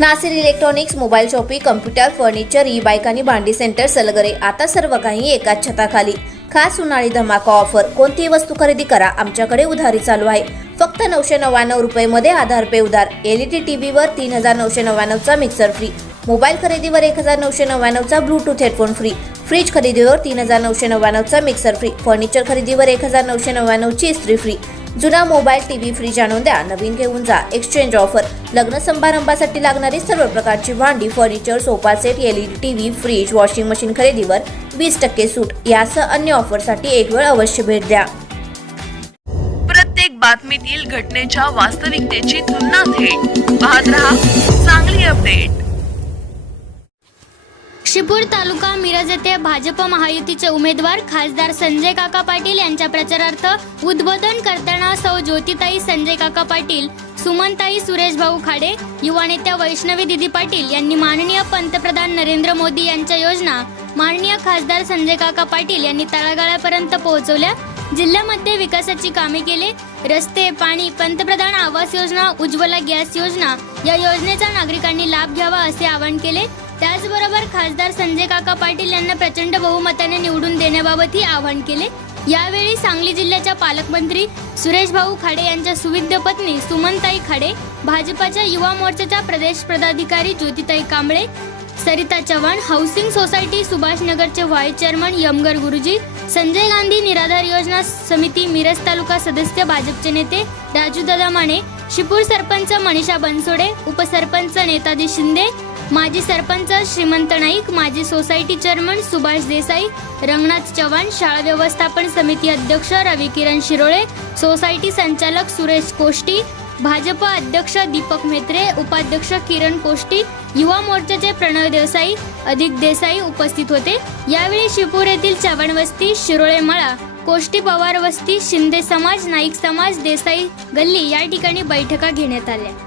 Nasir electronics, mobile shoppe, computer, furniture, e bike आणि भांडी centre Salgare. आता सर्व काही एकाच छताखाली. खास उन्हाळी धमाका ऑफर. कोणतीही वस्तू खरेदी करा, आमच्याकडे उधारी चालू आहे. फक्त 999 रुपये आधार पे उधार. एलईडी टीव्हीवर 3999 चा मिक्सर फ्री. मोबाईल खरेदीवर 1999 चा ब्लूटूथ हेडफोन फ्री. फ्रीज खरेदीवर 3999 चा मिक्सर फ्री. फर्निचर खरेदीवर 1999 ची इस्त्री फ्री. जुना मोबाईल, टीव्ही, फ्रीज आणून द्या, नवीन घेऊन जा. Exchange offer. लग्न समारंभासाठी लागणारी सर्व प्रकारची भांडी, furniture, sofa set, LED TV, fridge, washing machine खरेदीवर 20% सूट. यासह अन्य ऑफरसाठी एक वेळ अवश्य भेट द्या. प्रत्येक बातमीतील घटनेच्या वास्तविकतेची तुलना थेट पाहत रहा चांगली अपडेट. शिपूर तालुका मिरज येथे भाजप महायुतीचे उमेदवार खासदार संजय काका पाटील यांच्या प्रचारार्थ उद्बोधन करताना सौ ज्योतिताई संजय काका पाटील, सुमनताई सुरेश भाऊ खाडे, युवा नेत्या वैष्णवी दिदी पाटील यांनी माननीय पंतप्रधान नरेंद्र मोदी यांच्या योजना माननीय खासदार संजय काका पाटील यांनी तळागाळापर्यंत पोहोचवल्या. जिल्ह्यामध्ये विकासाची कामे केले. रस्ते, पाणी, पंतप्रधान आवास योजना, उज्ज्वला गॅस योजना या योजनेचा नागरिकांनी लाभ घ्यावा असे आवाहन केले. त्याचबरोबर खासदार संजय काका पाटील यांना प्रचंड बहुमताने निवडून देण्याबाबतही आवाहन केले. यावेळी सांगली जिल्ह्याच्या पालकमंत्री सुरेश भाऊ खाडे यांच्या सुविद्य पत्नी सुमनताई खाडे, भाजपाच्या युवा मोर्चाच्या प्रदेश पदाधिकारी ज्योतिताई कांबळे, सरिता चव्हाण, हाऊसिंग सोसायटी सुभाषनगरचे व्हाईस चेअरमन यमगर गुरुजी, संजय गांधी निराधार योजना समिती मिरज तालुका सदस्य भाजपचे नेते राजूदादा माने, शिपूर सरपंच मनीषा बनसोडे, उपसरपंच नेताजी शिंदे, माजी सरपंच श्रीमंत नाईक, माजी सोसायटी चेअरमन सुभाष देसाई, रंगनाथ चव्हाण, शाळा व्यवस्थापन समिती अध्यक्ष रवी किरण शिरोळे, सोसायटी संचालक सुरेश कोष्टी, भाजप अध्यक्ष दीपक म्हेत्रे, उपाध्यक्ष किरण कोष्टी, युवा मोर्चाचे प्रणव देसाई, अधिक देसाई उपस्थित होते. यावेळी शिपूर येथील चव्हाण वस्ती, शिरोळे मळा, कोष्टी पवार वस्ती, शिंदे समाज, नाईक समाज, देसाई गल्ली या ठिकाणी बैठका घेण्यात आल्या.